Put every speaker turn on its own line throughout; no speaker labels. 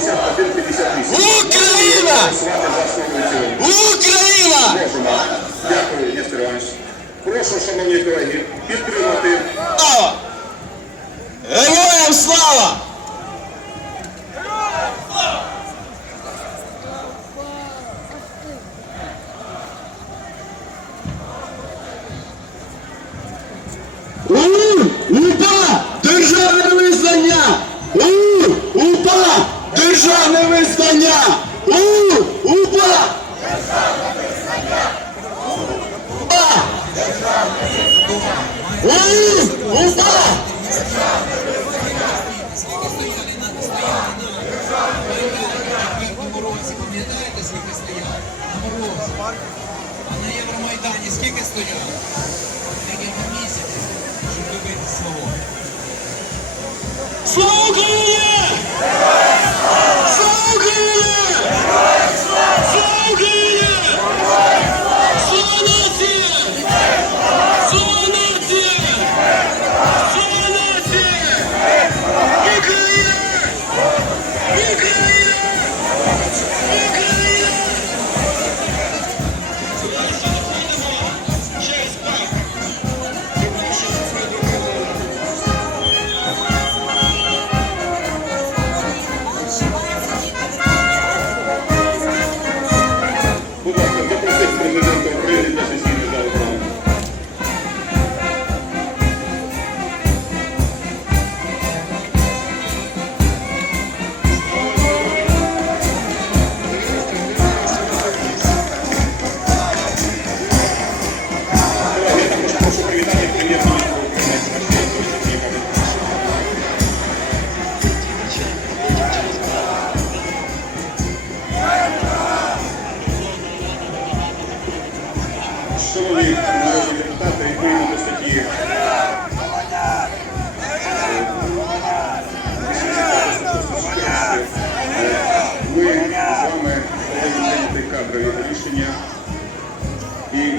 51 58. Україна! Україна! Дякую, Нестор Іванович. Прошу, шановні колеги, підтримати Слава! Героям слава!
На. А на Євромайдані скільки стояли? Декілька місяців, щоб добити свого.
Слава Україні!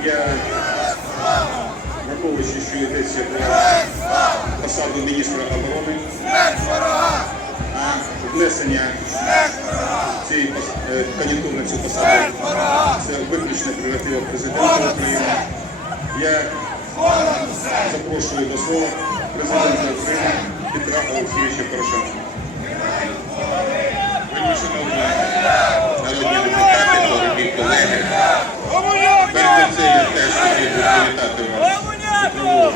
Я, враховуючи, що йдеться про посаду міністра оборони, а внесення цієї е, кандидатури на цю посаду це виключно прерогатива президента України. Я запрошую до слова президента України Петра Олексійовича Порошенка. Шановні народні депутати, дорогі колеги, перш за все я теж хотів би привітати вас Петрову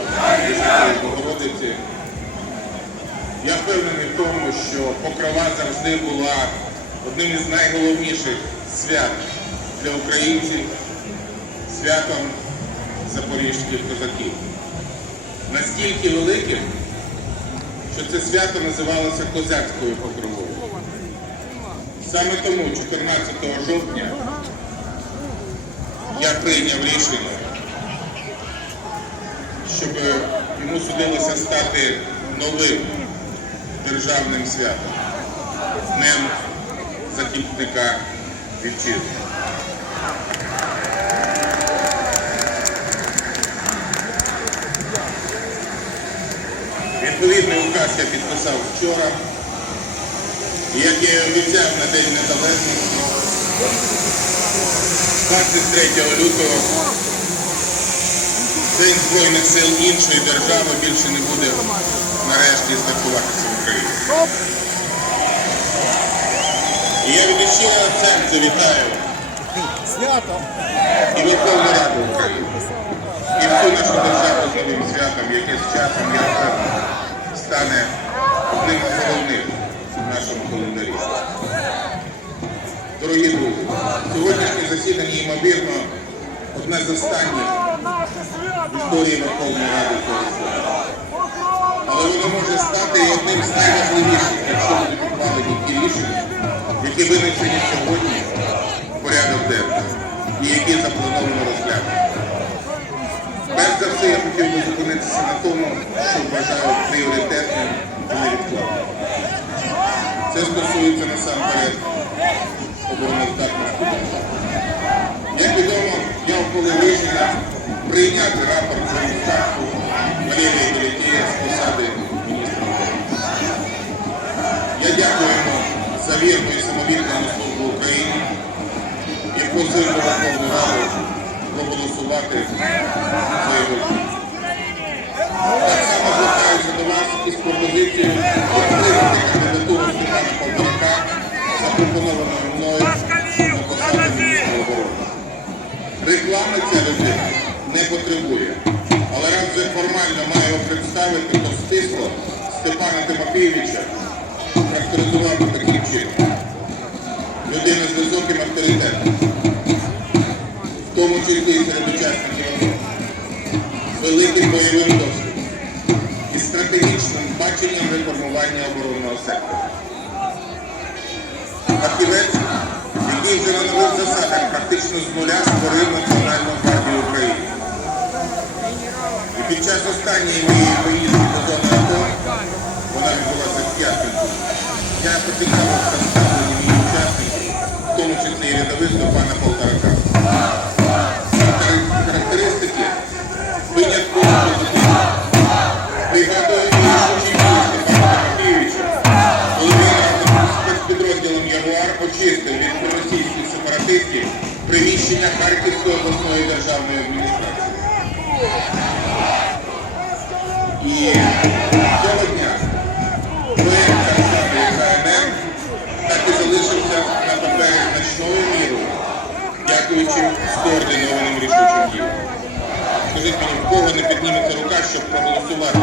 Пресвятої Богородиці.
Я впевнений в тому, що Покрова завжди була одним із найголовніших свят для українців, святом запорізьких козаків. Настільки великим, що це свято називалося козацькою покровою. Саме тому 14 жовтня я прийняв рішення, щоб йому судилося стати новим державним святом, Днем захисника вітчизни. Відповідний указ я підписав вчора. Як я обіцяв на День Незалежності, 23 лютого День Збройних сил іншої держави більше не буде нарешті святкуватися в Україні. І я від щирого серця вітаю і Верховну Раду України, і всю нашу державу з новим святом, яке з часом, я впевнений, стане одним з головних в нашому календарі. Дорогі друзі, сьогоднішнє засідання, ймовірно, одне з останніх в історії Верховної Ради цього свята. Але воно може стати і одним з найважливіших, якщо будуть ухвалені ті рішення, які винесені сьогодні в порядок денний і які заплановано розглянути. Перш за все, я хотів би зупинитися на тому, що вважаю пріоритетним і невідкладним. Це стосується насамперед обороноздатності держави. Як відомо, я ухвалив рішення прийняти рапорт вірну і службу і просив би Верховну Раду проголосувати за його. Так само звертаюся до вас із пропозицією підтримати кандидатуру Степана Полторака, запропонованою мною на посаду міністра оборони. Реклами ця людина не потребує, але раз вже формально маю представити, то стисло Степана Тимофійовича характеризував би таким чином. Людина з в тому і серед учасників великим бойовим досвідом і стратегічним баченням реформування оборонного сектору. Фахівець, який вже на нових засадах практично з нуля створив Національну гвардію України. І під час останньої моєї поїздки до зони АТО, вона відбулася в п'ятницю, я поцікавився числі і пана Полторака. Характеристики винятково позитивні. Тимофійовича, коли він разом з спецпідрозділом Ягуар очистив від російських сепаратистів приміщення Харківської обласної державної адміністрації. І дякуючи скоординованим рішучим діям. Скажіть мені, в кого не підніметься рука, щоб проголосувати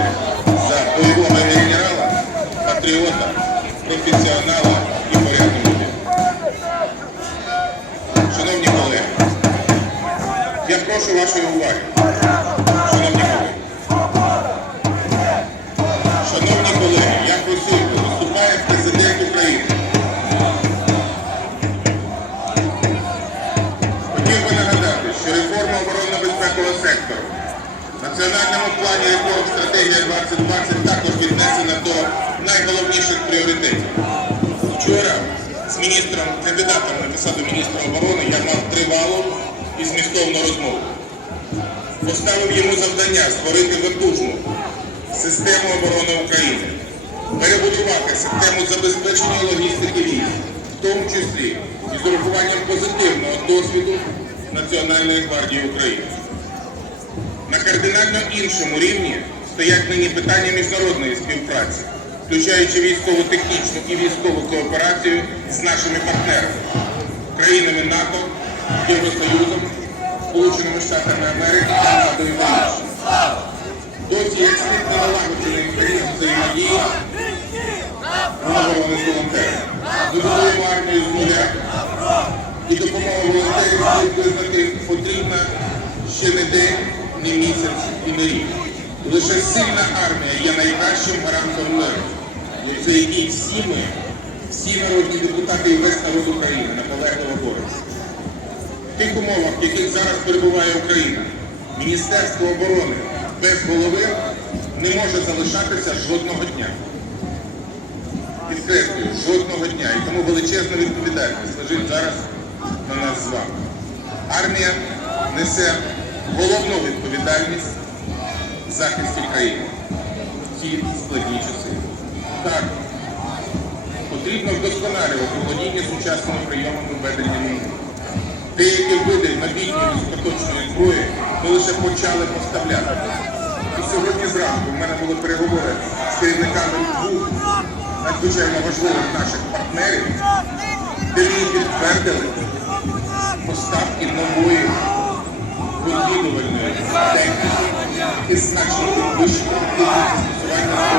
за бойового генерала, патріота, професіонала і порядну людину. Шановні колеги, я прошу вашої уваги. 2020 також віднесена до найголовніших пріоритетів. Вчора з міністром, кандидатом на посаду міністра оборони я мав тривалу і змістовну розмову. Поставив йому завдання створити потужну систему оборони України, перебудувати систему забезпечення логістики військ, в тому числі і з урахуванням позитивного досвіду Національної гвардії України. На кардинально іншому рівні стоять нині питання міжнародної співпраці, включаючи військово-технічну і військову кооперацію з нашими партнерами, країнами НАТО, Євросоюзом, Сполученими Штатами Америки, та іншими. Досі як слід налагоджений механізм взаємодії оборони з волонтерами. Добудуємо армію з нуля і допомога волонтерів визнати потрібна ще не день, не місяць і не рік. Лише сильна армія є найкращим гарантом миру, за який всі ми, всі народні депутати і весь народ України наполегливо бореться. В тих умовах, в яких зараз перебуває Україна, Міністерство оборони без голови не може залишатися жодного дня. Підкреслюю, жодного дня. І тому величезна відповідальність лежить зараз на нас з вами. Армія несе головну відповідальність захисті країни ці складні часи. Так, потрібно вдосконалювати володіння сучасними прийомами ведення війни. Деякі види новітньої високоточної зброї ми лише почали поставляти. І сьогодні зранку в мене були переговори з керівниками двох надзвичайно важливих наших партнерів, де мені підтвердили поставки нової розвідувальної техніки It's not going to be